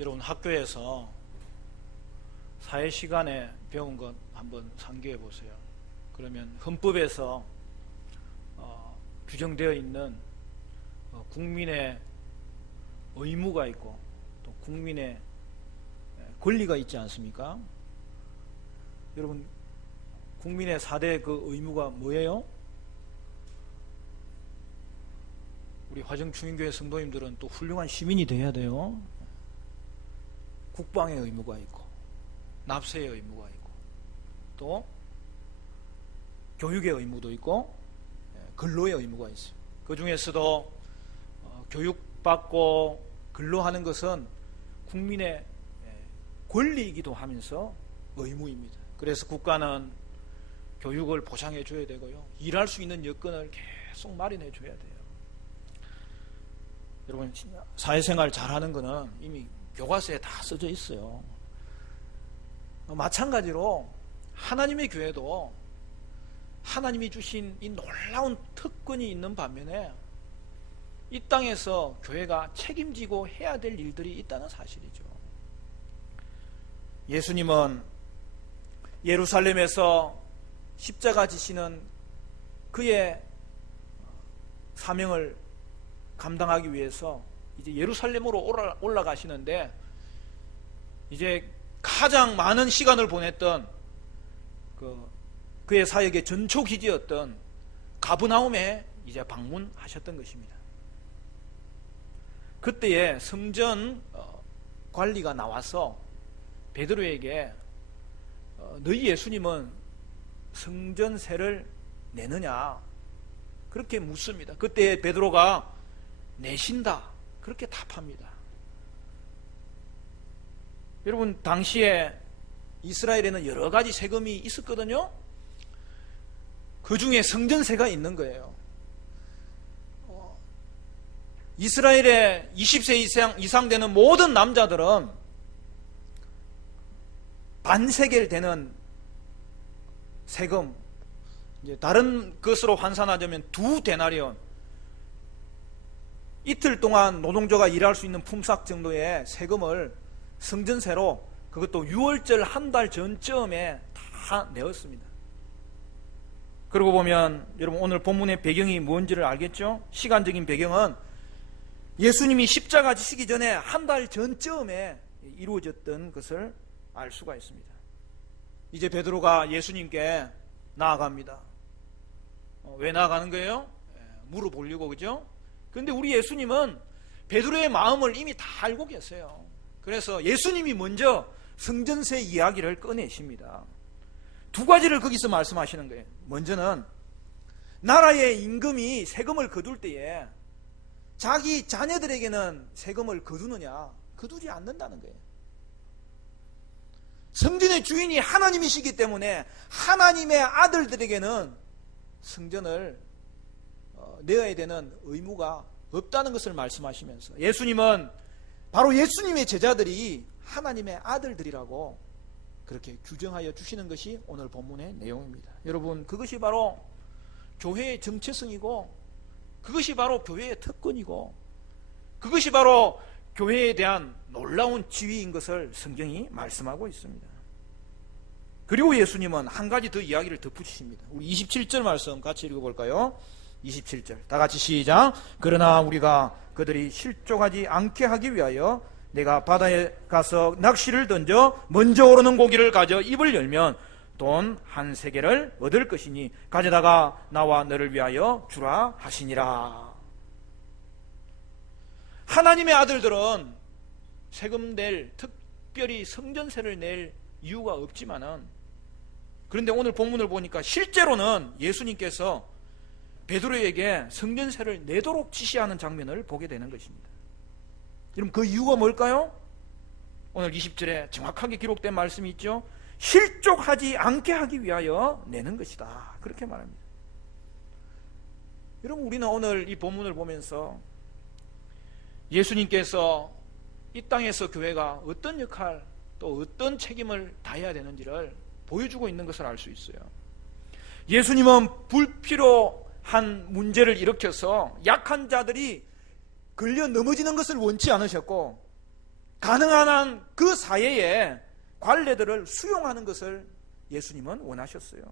여러분 학교에서 사회 시간에 배운 것 한번 상기해 보세요. 그러면 헌법에서 규정되어 있는 국민의 의무가 있고 또 국민의 권리가 있지 않습니까? 여러분 국민의 4대 그 의무가 뭐예요? 우리 화정충인교회 성도님들은 또 훌륭한 시민이 되어야 돼요. 국방의 의무가 있고 납세의 의무가 있고 또 교육의 의무도 있고 근로의 의무가 있어요. 그 중에서도 교육받고 근로하는 것은 국민의 권리이기도 하면서 의무입니다. 그래서 국가는 교육을 보장해 줘야 되고요, 일할 수 있는 여건을 계속 마련해 줘야 돼요. 여러분 사회생활 잘하는 거는 이미 교과서에 다 써져 있어요. 마찬가지로 하나님의 교회도 하나님이 주신 이 놀라운 특권이 있는 반면에 이 땅에서 교회가 책임지고 해야 될 일들이 있다는 사실이죠. 예수님은 예루살렘에서 십자가 지시는 그의 사명을 감당하기 위해서 이제 예루살렘으로 올라가시는데, 이제 가장 많은 시간을 보냈던 그의 사역의 전초 기지였던 가브나움에 이제 방문하셨던 것입니다. 그때에 성전 관리가 나와서 베드로에게 너희 예수님은 성전세를 내느냐 그렇게 묻습니다. 그때 베드로가 내신다 그렇게 답합니다. 여러분 당시에 이스라엘에는 여러 가지 세금이 있었거든요. 그 중에 성전세가 있는 거예요. 이스라엘의 20세 이상 되는 모든 남자들은 반세겔 되는 세금, 이제 다른 것으로 환산하자면 2데나리온, 이틀 동안 노동자가 일할 수 있는 품삯 정도의 세금을 성전세로, 그것도 6월절 한 달 전쯤에 다 내었습니다. 그러고 보면 여러분 오늘 본문의 배경이 뭔지를 알겠죠? 시간적인 배경은 예수님이 십자가 지시기 전에 한 달 전쯤에 이루어졌던 것을 알 수가 있습니다. 이제 베드로가 예수님께 나아갑니다. 왜 나아가는 거예요? 물어보려고, 그죠? 그런데 우리 예수님은 베드로의 마음을 이미 다 알고 계세요. 그래서 예수님이 먼저 성전세 이야기를 꺼내십니다. 두 가지를 거기서 말씀하시는 거예요. 먼저는 나라의 임금이 세금을 거둘 때에 자기 자녀들에게는 세금을 거두느냐, 거두지 않는다는 거예요. 성전의 주인이 하나님이시기 때문에 하나님의 아들들에게는 성전을 내어야 되는 의무가 없다는 것을 말씀하시면서, 예수님은 바로 예수님의 제자들이 하나님의 아들들이라고 그렇게 규정하여 주시는 것이 오늘 본문의 내용입니다. 여러분 그것이 바로 교회의 정체성이고, 그것이 바로 교회의 특권이고, 그것이 바로 교회에 대한 놀라운 지위인 것을 성경이 말씀하고 있습니다. 그리고 예수님은 한 가지 더 이야기를 덧붙이십니다. 우리 27절 말씀 같이 읽어볼까요? 27절 다 같이 시작. 그러나 우리가 그들이 실족하지 않게 하기 위하여 내가 바다에 가서 낚시를 던져 먼저 오르는 고기를 가져 입을 열면 돈 1세겔을 얻을 것이니 가져다가 나와 너를 위하여 주라 하시니라. 하나님의 아들들은 세금 낼, 특별히 성전세를 낼 이유가 없지만은, 그런데 오늘 본문을 보니까 실제로는 예수님께서 베드로에게 성전세를 내도록 지시하는 장면을 보게 되는 것입니다. 여러분 그 이유가 뭘까요? 오늘 20절에 정확하게 기록된 말씀이 있죠. 실족하지 않게 하기 위하여 내는 것이다, 그렇게 말합니다. 여러분 우리는 오늘 이 본문을 보면서 예수님께서 이 땅에서 교회가 어떤 역할 또 어떤 책임을 다해야 되는지를 보여주고 있는 것을 알 수 있어요. 예수님은 불필요한 문제를 일으켜서 약한 자들이 걸려 넘어지는 것을 원치 않으셨고, 가능한 한 그 사회의 관례들을 수용하는 것을 예수님은 원하셨어요.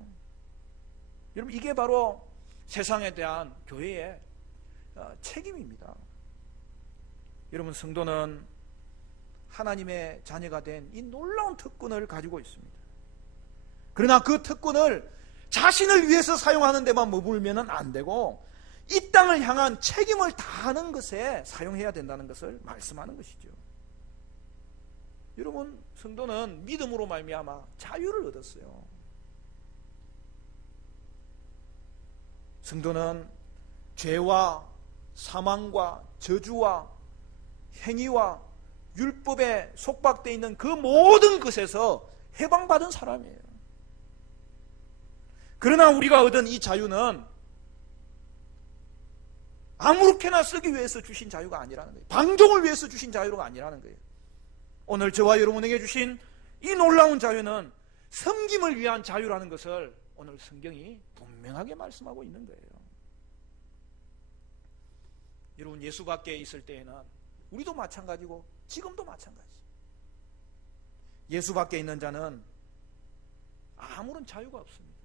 여러분, 이게 바로 세상에 대한 교회의 책임입니다. 여러분, 성도는 하나님의 자녀가 된 이 놀라운 특권을 가지고 있습니다. 그러나 그 특권을 자신을 위해서 사용하는 데만 머물면 안 되고 이 땅을 향한 책임을 다하는 것에 사용해야 된다는 것을 말씀하는 것이죠. 여러분, 성도는 믿음으로 말미암아 자유를 얻었어요. 성도는 죄와 사망과 저주와 행위와 율법에 속박되어 있는 그 모든 것에서 해방받은 사람이에요. 그러나 우리가 얻은 이 자유는 아무렇게나 쓰기 위해서 주신 자유가 아니라는 거예요. 방종을 위해서 주신 자유가 아니라는 거예요. 오늘 저와 여러분에게 주신 이 놀라운 자유는 섬김을 위한 자유라는 것을 오늘 성경이 분명하게 말씀하고 있는 거예요. 여러분, 예수 밖에 있을 때에는 우리도 마찬가지고 지금도 마찬가지. 예수 밖에 있는 자는 아무런 자유가 없습니다.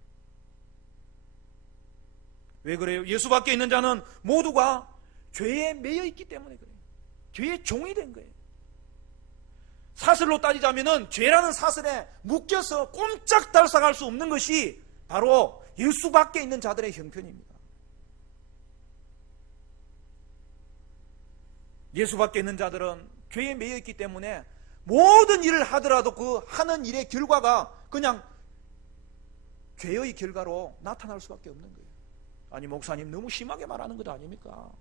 왜 그래요? 예수 밖에 있는 자는 모두가 죄에 매여 있기 때문에 그래요. 죄의 종이 된 거예요. 사슬로 따지자면은 죄라는 사슬에 묶여서 꼼짝달싹할 수 없는 것이 바로 예수 밖에 있는 자들의 형편입니다. 예수 밖에 있는 자들은 죄에 매여 있기 때문에 모든 일을 하더라도 그 하는 일의 결과가 그냥 죄의 결과로 나타날 수밖에 없는 거예요. 아니, 목사님 너무 심하게 말하는 것 아닙니까?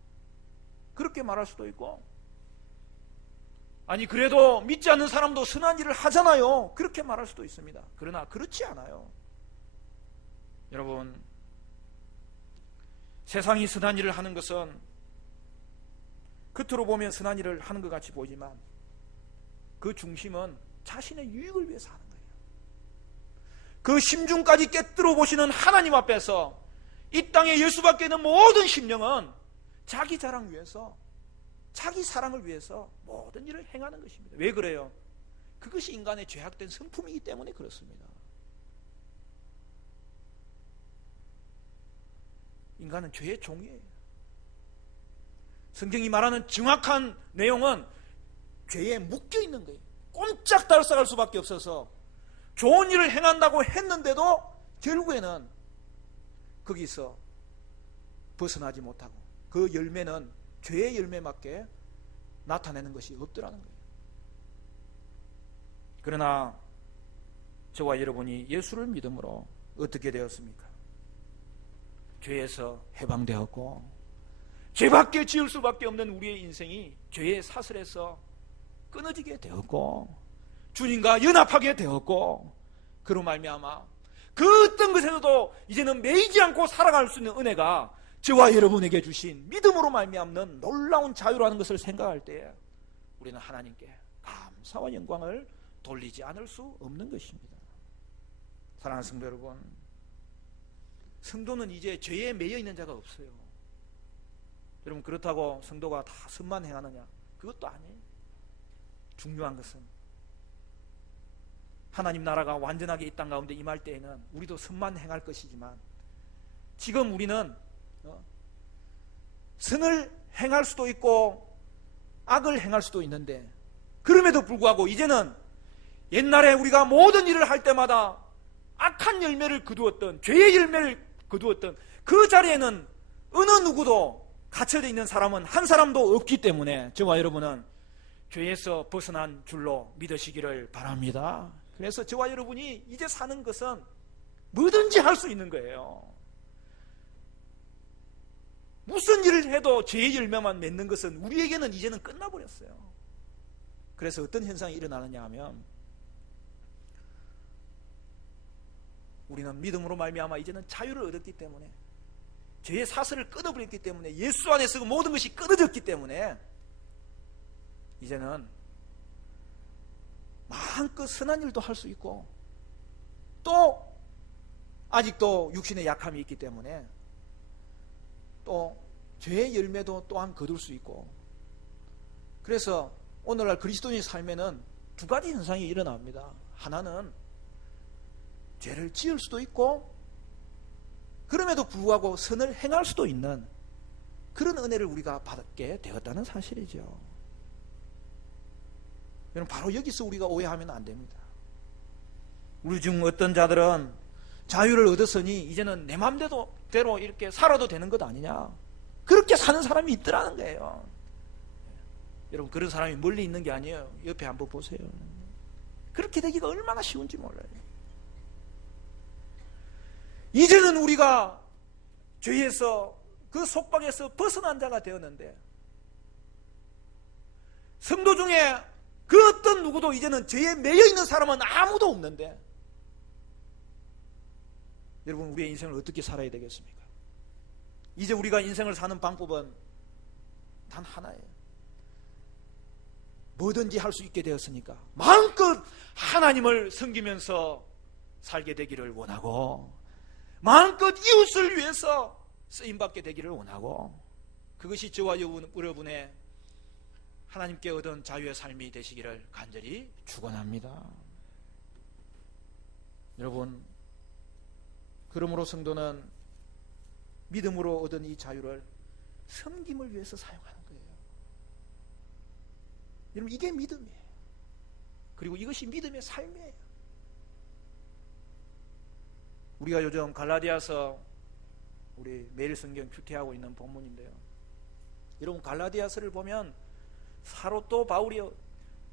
그렇게 말할 수도 있고, 아니 그래도 믿지 않는 사람도 선한 일을 하잖아요, 그렇게 말할 수도 있습니다. 그러나 그렇지 않아요. 여러분, 세상이 선한 일을 하는 것은 겉으로 보면 선한 일을 하는 것 같이 보이지만 그 중심은 자신의 유익을 위해서 하는 거예요. 그 심중까지 깨뜨려 보시는 하나님 앞에서 이 땅에 예수밖에 있는 모든 심령은 자기 자랑 위해서, 자기 사랑을 위해서 모든 일을 행하는 것입니다. 왜 그래요? 그것이 인간의 죄악된 성품이기 때문에 그렇습니다. 인간은 죄의 종이에요. 성경이 말하는 정확한 내용은 죄에 묶여 있는 거예요. 꼼짝달싹할 수밖에 없어서 좋은 일을 행한다고 했는데도 결국에는 거기서 벗어나지 못하고 그 열매는 죄의 열매밖에 나타내는 것이 없더라는 거예요. 그러나 저와 여러분이 예수를 믿음으로 어떻게 되었습니까? 죄에서 해방되었고 죄밖에 지을 수밖에 없는 우리의 인생이 죄의 사슬에서 끊어지게 되었고 주님과 연합하게 되었고 그로 말미암아 그 어떤 것에서도 이제는 매이지 않고 살아갈 수 있는 은혜가 저와 여러분에게 주신 믿음으로 말미암는 놀라운 자유라는 것을 생각할 때 우리는 하나님께 감사와 영광을 돌리지 않을 수 없는 것입니다. 사랑하는 성도 여러분, 성도는 이제 죄에 매여 있는 자가 없어요. 여러분, 그렇다고 성도가 다 선만 행하느냐? 그것도 아니에요. 중요한 것은 하나님 나라가 완전하게 이 땅 가운데 임할 때에는 우리도 선만 행할 것이지만 지금 우리는 선을 행할 수도 있고 악을 행할 수도 있는데 그럼에도 불구하고 이제는 옛날에 우리가 모든 일을 할 때마다 악한 열매를 거두었던, 죄의 열매를 거두었던 그 자리에는 어느 누구도 갇혀져 있는 사람은 한 사람도 없기 때문에 저와 여러분은 죄에서 벗어난 줄로 믿으시기를 바랍니다. 그래서 저와 여러분이 이제 사는 것은 뭐든지 할 수 있는 거예요. 무슨 일을 해도 죄의 열매만 맺는 것은 우리에게는 이제는 끝나버렸어요. 그래서 어떤 현상이 일어나느냐 하면 우리는 믿음으로 말미암아 이제는 자유를 얻었기 때문에 죄의 사슬을 끊어버렸기 때문에 예수 안에서 그 모든 것이 끊어졌기 때문에 이제는 마음껏 선한 일도 할 수 있고 또 아직도 육신의 약함이 있기 때문에 또 죄의 열매도 또한 거둘 수 있고 그래서 오늘날 그리스도인의 삶에는 두 가지 현상이 일어납니다. 하나는 죄를 지을 수도 있고 그럼에도 불구하고 선을 행할 수도 있는 그런 은혜를 우리가 받게 되었다는 사실이죠. 여러분, 바로 여기서 우리가 오해하면 안 됩니다. 우리 중 어떤 자들은 자유를 얻었으니 이제는 내 맘대로 이렇게 살아도 되는 것 아니냐, 그렇게 사는 사람이 있더라는 거예요. 여러분, 그런 사람이 멀리 있는 게 아니에요. 옆에 한번 보세요. 그렇게 되기가 얼마나 쉬운지 몰라요. 이제는 우리가 죄에서, 그 속박에서 벗어난 자가 되었는데, 성도 중에 그 어떤 누구도 이제는 죄에 매여 있는 사람은 아무도 없는데, 여러분, 우리의 인생을 어떻게 살아야 되겠습니까? 이제 우리가 인생을 사는 방법은 단 하나예요. 뭐든지 할 수 있게 되었으니까 마음껏 하나님을 섬기면서 살게 되기를 원하고, 마음껏 이웃을 위해서 쓰임받게 되기를 원하고, 그것이 저와 여러분의 하나님께 얻은 자유의 삶이 되시기를 간절히 축원합니다. 여러분, 그러므로 성도는 믿음으로 얻은 이 자유를 섬김을 위해서 사용하는 거예요. 여러분, 이게 믿음이에요. 그리고 이것이 믿음의 삶이에요. 우리가 요즘 갈라디아서, 우리 매일 성경 큐티하고 있는 본문인데요, 여러분, 갈라디아서를 보면 사도 바울이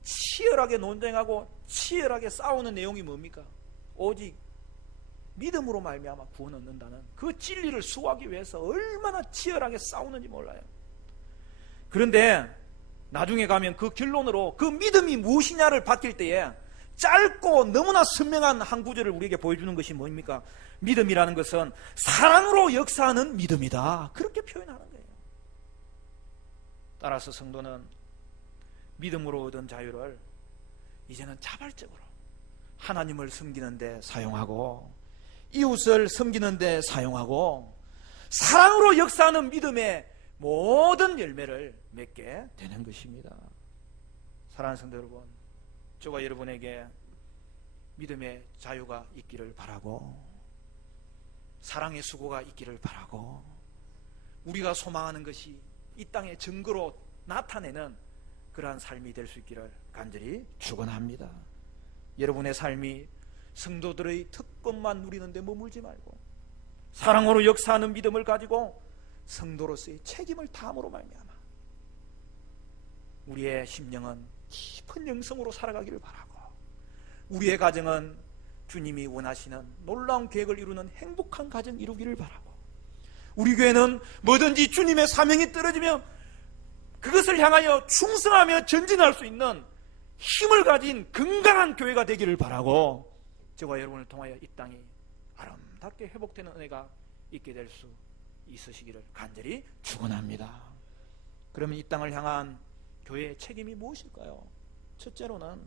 치열하게 논쟁하고 치열하게 싸우는 내용이 뭡니까? 오직 믿음으로 말미암아 구원 얻는다는 그 진리를 수호하기 위해서 얼마나 치열하게 싸우는지 몰라요. 그런데 나중에 가면 그 결론으로 그 믿음이 무엇이냐를 바뀔 때에 짧고 너무나 선명한 한 구절을 우리에게 보여주는 것이 뭡니까? 믿음이라는 것은 사랑으로 역사하는 믿음이다, 그렇게 표현하는 거예요. 따라서 성도는 믿음으로 얻은 자유를 이제는 자발적으로 하나님을 섬기는 데 사용하고, 이웃을 섬기는 데 사용하고, 사랑으로 역사하는 믿음의 모든 열매를 맺게 되는 것입니다. 사랑하는 성도 여러분, 저와 여러분에게 믿음의 자유가 있기를 바라고, 사랑의 수고가 있기를 바라고, 우리가 소망하는 것이 이 땅의 증거로 나타내는 그러한 삶이 될 수 있기를 간절히 축원합니다. 여러분의 삶이 성도들의 특권만 누리는 데 머물지 말고, 사랑으로 역사하는 믿음을 가지고 성도로서의 책임을 다함으로 말미암아 우리의 심령은 깊은 영성으로 살아가기를 바라고, 우리의 가정은 주님이 원하시는 놀라운 계획을 이루는 행복한 가정 이루기를 바라고, 우리 교회는 뭐든지 주님의 사명이 떨어지며 그것을 향하여 충성하며 전진할 수 있는 힘을 가진 건강한 교회가 되기를 바라고, 저와 여러분을 통하여 이 땅이 아름답게 회복되는 은혜가 있게 될 수 있으시기를 간절히 축원합니다. 그러면 이 땅을 향한 교회의 책임이 무엇일까요? 첫째로는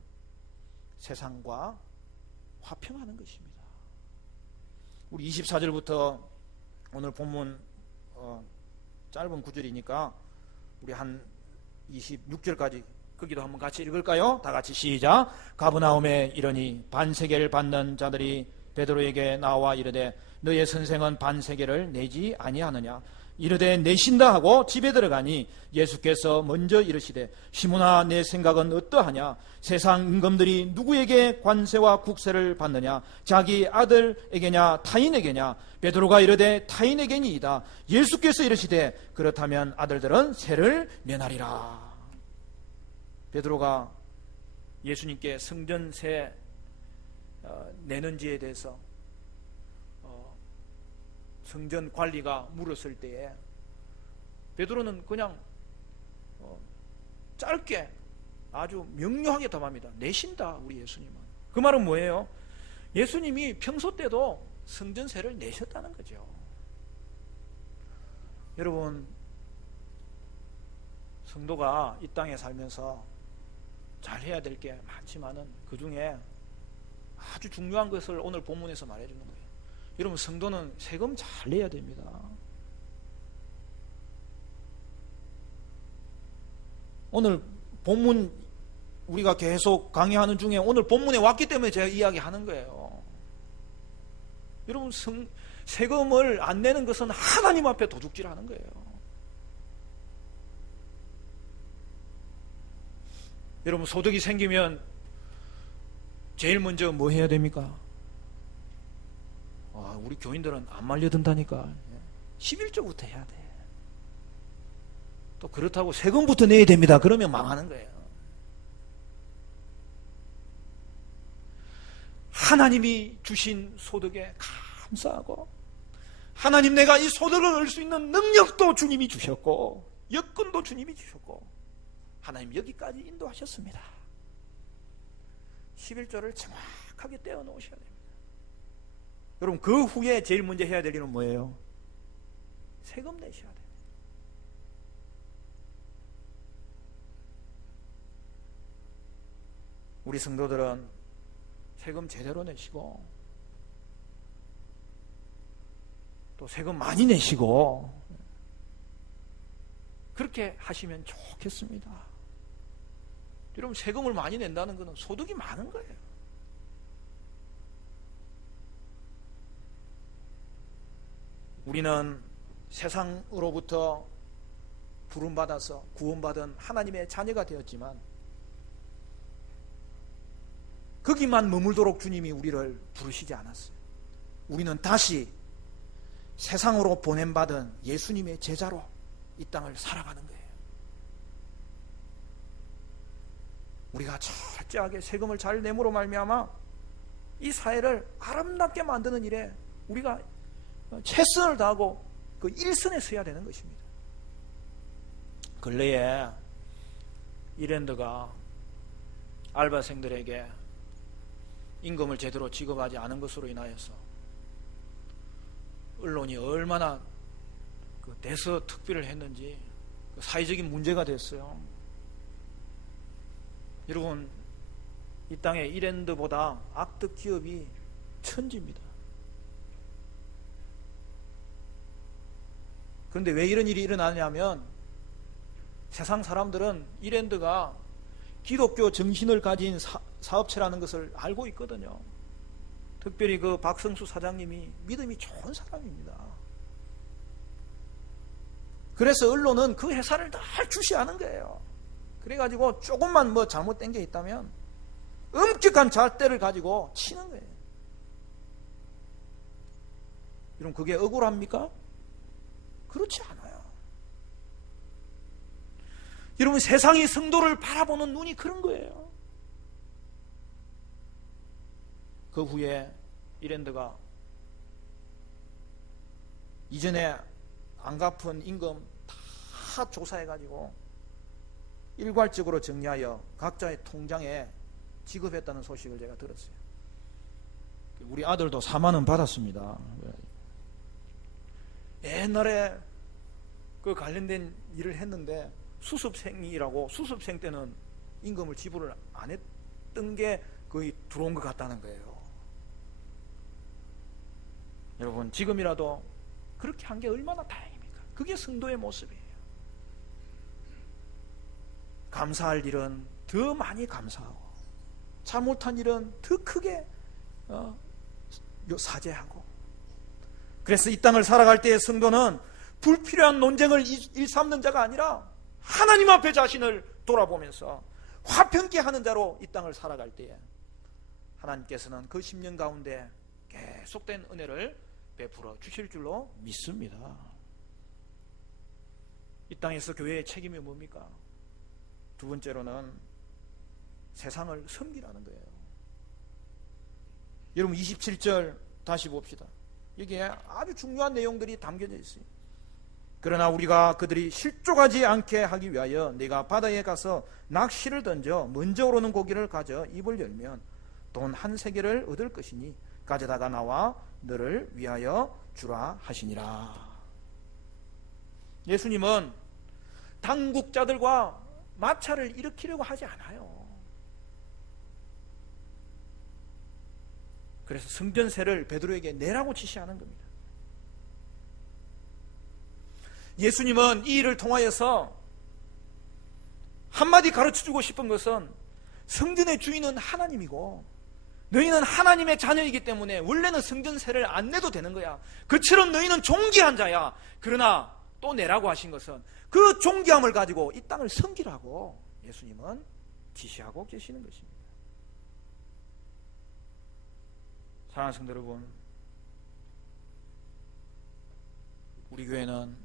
세상과 화평하는 것입니다. 우리 24절부터 오늘 본문 짧은 구절이니까 우리 한 26절까지 거기도 한번 같이 읽을까요? 다 같이 시작. 가브나움에 이르니 반세계를 받는 자들이 베드로에게 나와 이르되 너의 선생은 반세계를 내지 아니하느냐? 이르되 내신다 하고 집에 들어가니 예수께서 먼저 이르시되 시몬아, 내 생각은 어떠하냐? 세상 임금들이 누구에게 관세와 국세를 받느냐? 자기 아들에게냐 타인에게냐? 베드로가 이르되 타인에게니이다. 예수께서 이르시되 그렇다면 아들들은 세를 면하리라. 베드로가 예수님께 성전세 내는지에 대해서 성전 관리가 물었을 때에 베드로는 그냥 짧게 아주 명료하게 답합니다. 내신다, 우리 예수님은. 그 말은 뭐예요? 예수님이 평소 때도 성전세를 내셨다는 거죠. 여러분, 성도가 이 땅에 살면서 잘해야 될 게 많지만은 그 중에 아주 중요한 것을 오늘 본문에서 말해주는 거예요. 여러분, 성도는 세금 잘 내야 됩니다. 오늘 본문 우리가 계속 강의하는 중에 오늘 본문에 왔기 때문에 제가 이야기하는 거예요. 여러분, 세금을 안 내는 것은 하나님 앞에 도둑질하는 거예요. 여러분, 소득이 생기면 제일 먼저 뭐 해야 됩니까? 우리 교인들은 안 말려든다니까. 11조부터 해야 돼. 또 그렇다고 세금부터 내야 됩니다. 그러면 망하는 거예요. 하나님이 주신 소득에 감사하고, 하나님, 내가 이 소득을 얻을 수 있는 능력도 주님이 주셨고 여건도 주님이 주셨고 하나님 여기까지 인도하셨습니다. 11조를 정확하게 떼어 놓으셔야 됩니다. 여러분, 그 후에 제일 먼저 해야 될 일은 뭐예요? 세금 내셔야 돼요. 우리 성도들은 세금 제대로 내시고 또 세금 많이 내시고 그렇게 하시면 좋겠습니다. 여러분, 세금을 많이 낸다는 것은 소득이 많은 거예요. 우리는 세상으로부터 부름받아서 구원받은 하나님의 자녀가 되었지만 거기만 머물도록 주님이 우리를 부르시지 않았어요. 우리는 다시 세상으로 보냄받은 예수님의 제자로 이 땅을 살아가는 거예요. 우리가 철저하게 세금을 잘 내므로 말미암아 이 사회를 아름답게 만드는 일에 우리가 최선을 다하고 그 일선에 서야 되는 것입니다. 근래에 이랜드가 알바생들에게 임금을 제대로 지급하지 않은 것으로 인하여서 언론이 얼마나 그 대서특필을 했는지 그 사회적인 문제가 됐어요. 여러분, 이 땅에 이랜드보다 악덕 기업이 천지입니다. 그런데 왜 이런 일이 일어나냐면 세상 사람들은 이랜드가 기독교 정신을 가진 사업체라는 것을 알고 있거든요. 특별히 그 박성수 사장님이 믿음이 좋은 사람입니다. 그래서 언론은 그 회사를 늘 주시하는 거예요. 그래가지고 조금만 뭐 잘못된 게 있다면 엄격한 잣대를 가지고 치는 거예요. 여러분, 그게 억울합니까? 그렇지 않아요. 여러분, 세상이 성도를 바라보는 눈이 그런 거예요. 그 후에 이랜드가 이전에 안 갚은 임금 다 조사해가지고 일괄적으로 정리하여 각자의 통장에 지급했다는 소식을 제가 들었어요. 우리 아들도 4만 원 받았습니다. 옛날에 그 관련된 일을 했는데 수습생이라고, 수습생 때는 임금을 지불을 안 했던 게 거의 들어온 것 같다는 거예요. 여러분, 지금이라도 그렇게 한 게 얼마나 다행입니까? 그게 성도의 모습이에요. 감사할 일은 더 많이 감사하고 잘못한 일은 더 크게 사죄하고. 그래서 이 땅을 살아갈 때의 성도는 불필요한 논쟁을 일삼는 자가 아니라 하나님 앞에 자신을 돌아보면서 화평케 하는 자로 이 땅을 살아갈 때에 하나님께서는 그 10년 가운데 계속된 은혜를 베풀어 주실 줄로 믿습니다. 이 땅에서 교회의 책임이 뭡니까? 두 번째로는 세상을 섬기라는 거예요. 여러분, 27절 다시 봅시다. 여기에 아주 중요한 내용들이 담겨져 있어요. 그러나 우리가 그들이 실족하지 않게 하기 위하여 내가 바다에 가서 낚시를 던져 먼저 오르는 고기를 가져 입을 열면 돈 한 세겔을 얻을 것이니 가져다가 나와 너를 위하여 주라 하시니라. 예수님은 당국자들과 마찰을 일으키려고 하지 않아요. 그래서 성전세를 베드로에게 내라고 지시하는 겁니다. 예수님은 이 일을 통하여서 한마디 가르쳐주고 싶은 것은 성전의 주인은 하나님이고 너희는 하나님의 자녀이기 때문에 원래는 성전세를 안 내도 되는 거야. 그처럼 너희는 존귀한 자야. 그러나 또 내라고 하신 것은 그 존귀함을 가지고 이 땅을 섬기라고 예수님은 지시하고 계시는 것입니다. 사랑하는 성도 여러분, 우리 교회는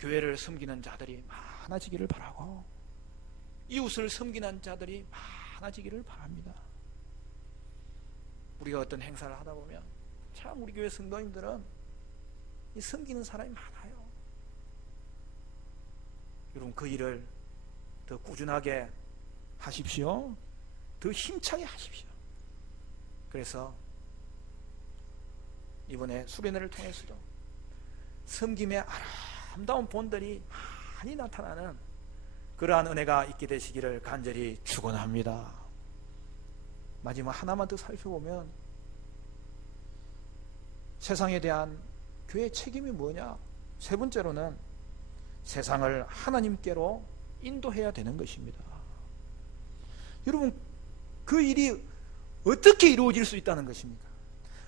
교회를 섬기는 자들이 많아지기를 바라고 이웃을 섬기는 자들이 많아지기를 바랍니다. 우리가 어떤 행사를 하다 보면 참 우리 교회 성도님들은 이 섬기는 사람이 많아요. 여러분 그 일을 더 꾸준하게 하십시오. 더 힘차게 하십시오. 그래서 이번에 수련회를 통해서도 섬김의 아름다운 본들이 많이 나타나는 그러한 은혜가 있게 되시기를 간절히 축원합니다. 마지막 하나만 더 살펴보면 세상에 대한 교회의 책임이 뭐냐? 세 번째로는 세상을 하나님께로 인도해야 되는 것입니다. 여러분 그 일이 어떻게 이루어질 수 있다는 것입니까?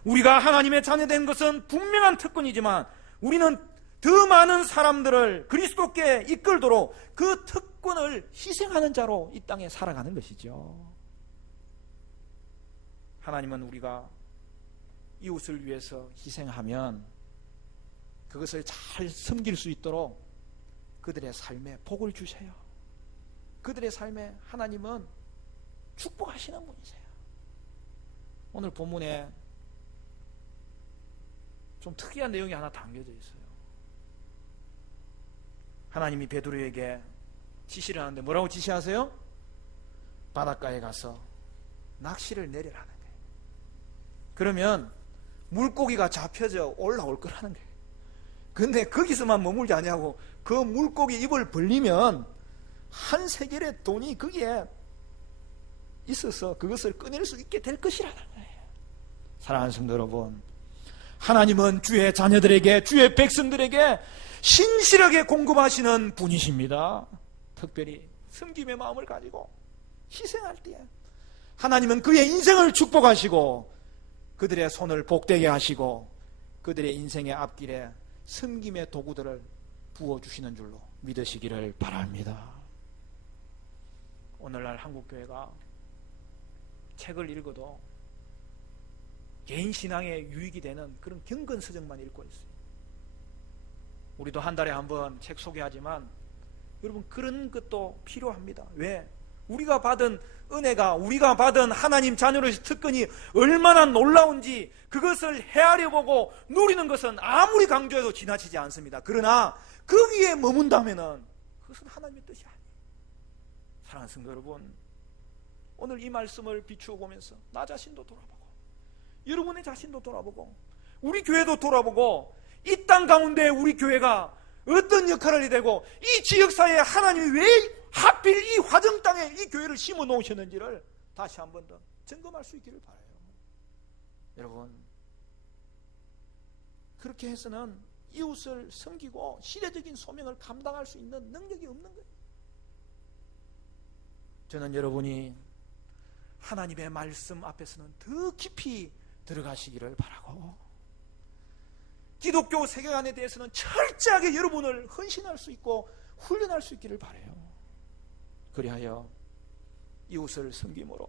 우리가 하나님의 자녀된 것은 분명한 특권이지만 우리는 더 많은 사람들을 그리스도께 이끌도록 그 특권을 희생하는 자로 이 땅에 살아가는 것이죠. 하나님은 우리가 이웃을 위해서 희생하면 그것을 잘 섬길 수 있도록 그들의 삶에 복을 주세요. 그들의 삶에 하나님은 축복하시는 분이세요. 오늘 본문에 좀 특이한 내용이 하나 담겨져 있어요. 하나님이 베드로에게 지시를 하는데 뭐라고 지시하세요? 바닷가에 가서 낚시를 내리라는 거예요. 그러면 물고기가 잡혀져 올라올 거라는 거예요. 근데 거기서만 머물지 아니하고 그 물고기 입을 벌리면 한 세겔의 돈이 거기에 있어서 그것을 꺼낼 수 있게 될 것이라는 거예요. 사랑하는 성도 여러분, 하나님은 주의 자녀들에게, 주의 백성들에게 신실하게 공급하시는 분이십니다. 특별히 섬김의 마음을 가지고 희생할 때에 하나님은 그의 인생을 축복하시고 그들의 손을 복되게 하시고 그들의 인생의 앞길에 섬김의 도구들을 부어주시는 줄로 믿으시기를 바랍니다. 오늘날 한국교회가 책을 읽어도 개인 신앙에 유익이 되는 그런 경건서적만 읽고 있어요. 우리도 한 달에 한 번 책 소개하지만 여러분 그런 것도 필요합니다. 왜? 우리가 받은 은혜가, 우리가 받은 하나님 자녀로서의 특권이 얼마나 놀라운지 그것을 헤아려보고 누리는 것은 아무리 강조해도 지나치지 않습니다. 그러나 그 위에 머문다면은 그것은 하나님의 뜻이 아니에요. 사랑하는 성도 여러분, 오늘 이 말씀을 비추어 보면서 나 자신도 돌아보고 여러분의 자신도 돌아보고 우리 교회도 돌아보고 이 땅 가운데 우리 교회가 어떤 역할을 해야 되고 이 지역사회에 하나님이 왜 하필 이 화정 땅에 이 교회를 심어 놓으셨는지를 다시 한 번 더 점검할 수 있기를 바라요. 여러분, 그렇게 해서는 이웃을 섬기고 시대적인 소명을 감당할 수 있는 능력이 없는 거예요. 저는 여러분이 하나님의 말씀 앞에서는 더 깊이 들어가시기를 바라고 기독교 세계관에 대해서는 철저하게 여러분을 헌신할 수 있고 훈련할 수 있기를 바라요. 그리하여 이웃을 섬김으로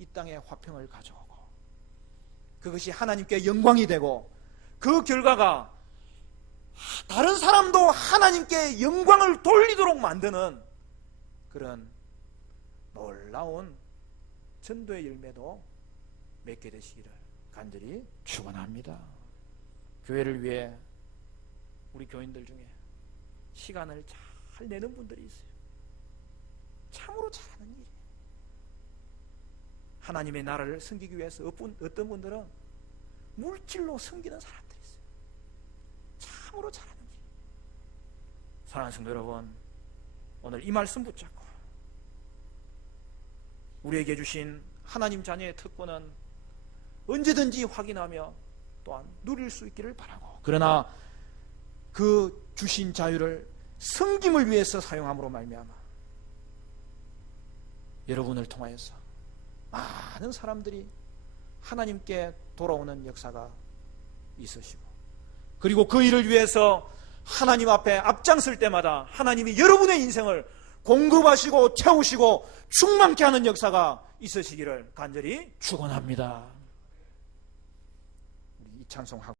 이 땅에 화평을 가져오고 그것이 하나님께 영광이 되고 그 결과가 다른 사람도 하나님께 영광을 돌리도록 만드는 그런 놀라운 전도의 열매도 맺게 되시기를 간절히 축원합니다. 교회를 위해 우리 교인들 중에 시간을 잘 내는 분들이 있어요. 참으로 잘하는 일이에요. 하나님의 나라를 섬기기 위해서 어떤 분들은 물질로 섬기는 사람들이 있어요. 참으로 잘하는 일. 사랑하는 성도 여러분, 오늘 이 말씀 붙잡고 우리에게 주신 하나님 자녀의 특권은 언제든지 확인하며 또한 누릴 수 있기를 바라고, 그러나 그 주신 자유를 섬김을 위해서 사용함으로 말미암아 여러분을 통하여서 많은 사람들이 하나님께 돌아오는 역사가 있으시고, 그리고 그 일을 위해서 하나님 앞에 앞장설 때마다 하나님이 여러분의 인생을 공급하시고 채우시고 충만케 하는 역사가 있으시기를 간절히 축원합니다. 우리 이 찬송하고